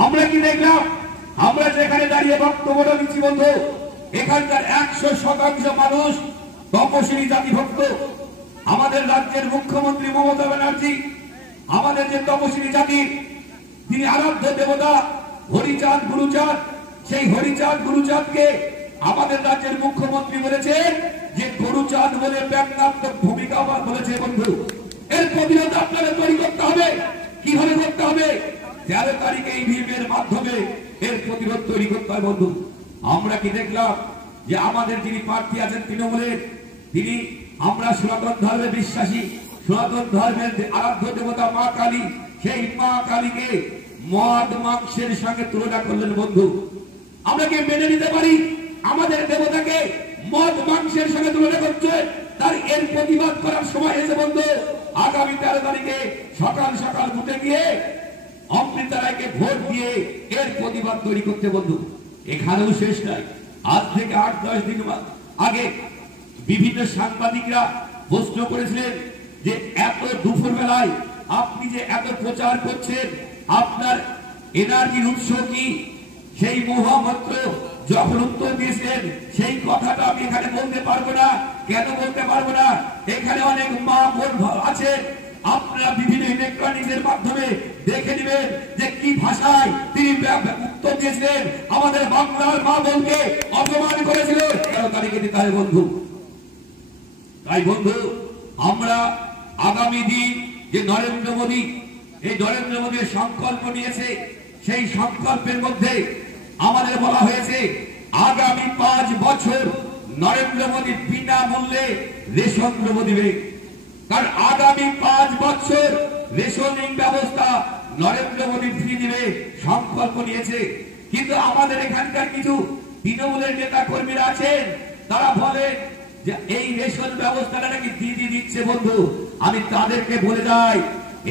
আমরা কি দেখলাম? আমরা যেখানে দাঁড়িয়ে বক্তব্য দিচ্ছি বন্ধু, এখানকার 100% মানুষ তপশিলি জাতিভক্ত। আমাদের রাজ্যের মুখ্যমন্ত্রী মমতা ব্যানার্জি আমাদের যে তপশিলি জাতির তিনি আরাধ্য দেবতা হরিচাঁদ গুরুচাঁদ, সেই হরিচাঁদ গুরুচাঁদকে আমাদের রাজ্যের মুখ্যমন্ত্রী বলেছেন যে গুরুচাঁদ বলে ব্যঙ্গাত্মক ভূমিকা বলেছে। বন্ধু, এর প্রতিরোধ আপনাদের তৈরি করতে হবে। কিভাবে করতে হবে? 13 তারিখে ইভিএমের মাধ্যমে এর প্রতিরোধ তৈরি করতে হবে। বন্ধু, আমরা কি দেখলাম যে আমাদের যিনি প্রার্থী আছেন তৃণমূলের, তিনি আমরা সনাতন ধর্মে বিশ্বাসী, সনাতন ধর্মের আরাধ্য দেবতা মা কালী, সেই মা কালীকে মদ মাংসের সঙ্গে তুলনা করলেন। বন্ধু, আমরা কি মেনে নিতে পারি আমাদের দেবতাকে মদ মাংসের সঙ্গে তুলনা করছে? তার এর প্রতিবাদ করার সময় এসে বন্ধু, আগামী 13 তারিখে সকাল সকাল বুথে গিয়ে অমৃতা রায়কে ভোট দিয়ে এর প্রতিবাদ তৈরি করতে। বন্ধু, এখানেও শেষ নাই। আজ থেকে 8-10 দিন আগে বিভিন্ন সাংবাদিকরা প্রশ্ন করেছিলেন যে এত দুপুর বেলায় আপনি যে এত প্রচার করছেন, আপনার এনার্জির উৎস কি? সেই মহামাত্র যখন উত্তর দিয়েছিলেন, সেই কথাটা আমি এখানে বলতে পারবো না। কেন বলতে পারবো না? এখানে অনেক মা বোন আছে, আপনারা বিভিন্ন ইলেকট্রনিক্সের মাধ্যমে দেখে নেবেন যে কি ভাষায় তিনি উত্তর দিয়েছিলেন। আমাদের বাংলার মা বোনকে অপমান করেছিল 13 তারিখে দিতে হয়। বন্ধু, তাই বন্ধু, আমরা আগামী দিন যে নরেন্দ্র মোদী, এই নরেন্দ্র মোদীর সংকল্প নিয়েছে, সেই সংকল্পের মধ্যে আমাদের বলা হয়েছে আগামী 5 বছর নরেন্দ্র মোদী বিনামূল্যে রেশন দ্রব্য দিবে। কারণ আগামী 5 বছর রেশনিং ব্যবস্থা নরেন্দ্র মোদী ফ্রি দিবে সংকল্প নিয়েছে। কিন্তু আমাদের এখানকার কিছু তৃণমূলের নেতা কর্মীরা আছেন, তারা বলে যে এই রেশন ব্যবস্থাটা নাকি দিদি দিচ্ছে। বন্ধু, আমি তাদেরকে বলে যাই,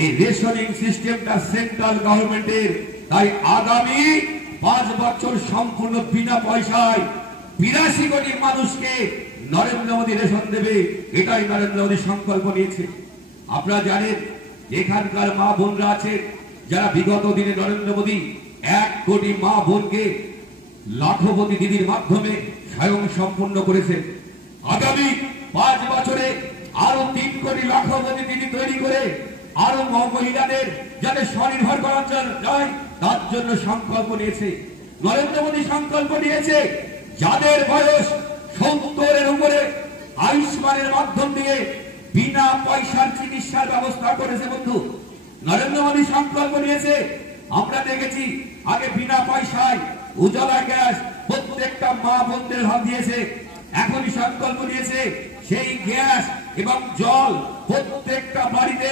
এই রেশনিং সিস্টেমটা সেন্ট্রাল গভর্নমেন্টের। তাই আগামী 5 বছর সম্পূর্ণ বিনা পয়সায় 82 কোটি মানুষকে নরেন্দ্র মোদী রেশন দেবে। এটাই নরেন্দ্র মোদী সংকল্প নিয়েছে। আপনারা জানেন এখানকার মা বোনরা আছে যারা বিগত দিনে নরেন্দ্র মোদী 1 কোটি মা বোনকে লাখপতি দিদির মাধ্যমে স্বয়ং সম্পূর্ণ করেছে। আগামী 5 বছরে আরো 3 কোটি লাখপতি দিদি তৈরি করে আরো মহিলাদের যাতে স্বনির্ভর করার যায় তার জন্য সংকল্প নিয়েছে। নরেন্দ্র মোদী সংকল্প নিয়েছে যাদের বয়স 70-এর উপরে আয়ুষ্মানের মাধ্যম দিয়ে বিনা পয়সার চিকিৎসার ব্যবস্থা করেছে। বন্ধু, নরেন্দ্র মোদী সংকল্প নিয়েছে, আমরা দেখেছি আগে বিনা পয়সায় উজ্জ্বলা গ্যাস প্রত্যেকটা মা বোনদের হাত দিয়েছে। এখনই সংকল্প নিয়েছে সেই গ্যাস এবং জল প্রত্যেকটা বাড়িতে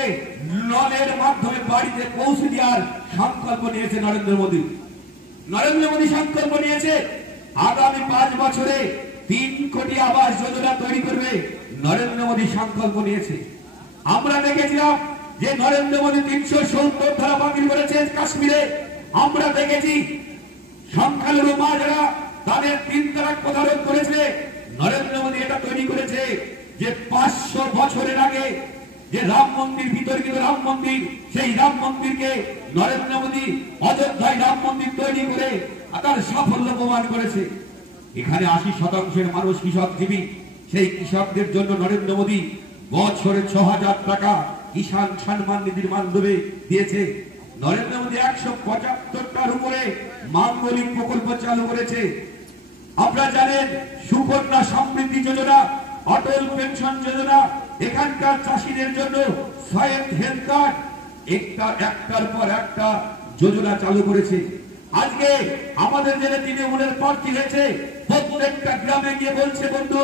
নলের মাধ্যমে বাড়িতে পৌঁছে দেওয়ার সংকল্প নিয়েছে নরেন্দ্র মোদী। নরেন্দ্র মোদী সংকল্প নিয়েছে আগামী 5 বছরে 3 কোটি আবাস যোজনা তৈরি করবে। নরেন্দ্র মোদী সংকল্প নিয়েছে। আমরা দেখেছিলাম যে নরেন্দ্র মোদী 370 ধারা বাতিল করেছে কাশ্মীরে। আমরা দেখেছি সংখ্যালঘু মা যারা তাদের 3 তালাক প্রথা রোধ করেছে। নরেন্দ্র মোদী এটা তৈরি করেছে যে 500 বছরের আগে যে রাম মন্দির, বিতর্কিত রাম মন্দির, সেই রাম মন্দিরকে নরেন্দ্র মোদী অযোধ্যায় রাম মন্দির তৈরি করে তার সাফল্য প্রমাণ করেছে। এখানে 80% মানুষ কৃষকজীবী। সেই কৃষকদের জন্য নরেন্দ্র মোদী বছরে 6000 টাকা কিষাণ সম্মান নিধির মাধ্যমে দিয়েছে। নরেন্দ্র মোদী 175টার উপরে মাঙ্গলিক প্রকল্প চালু করেছে। আপনারা জানেন সুকন্যা সমৃদ্ধি যোজনা, অটল পেনশন যোজনা, এখানকার চাষীদের জন্য সয়েল হেলথ কার্ড, একটার পর একটা যোজনা চালু করেছে। আজকে আমাদের যে তৃণমূলের প্রার্থী হয়েছে প্রত্যেকটা গ্রামে গিয়ে বলছে বন্ধু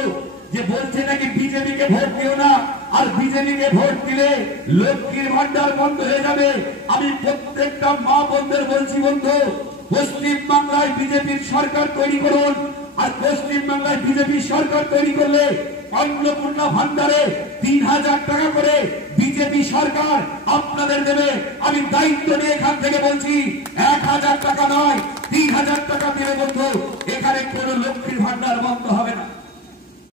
যে বলছে নাকি বিজেপিকে ভোট দিও না, আর বিজেপিকে ভোট দিলে লক্ষ্মীর ভান্ডার বন্ধ হয়ে যাবে। আমি প্রত্যেকটা মা বোনদের বলছি বন্ধু, পশ্চিম বাংলায় বিজেপির সরকার তৈরি করুন। আর পশ্চিম বাংলায় বিজেপির সরকার তৈরি করলে অন্নপূর্ণা ভান্ডারে 3000 টাকা করে বিজেপি সরকার আপনাদের দেবে। আমি দায়িত্ব নিয়ে এখান থেকে বলছি 1000 টাকা নয় 3000 টাকা দেবে বন্ধু। এখানে কোন লক্ষ্মীর ভান্ডার বন্ধ হবে না।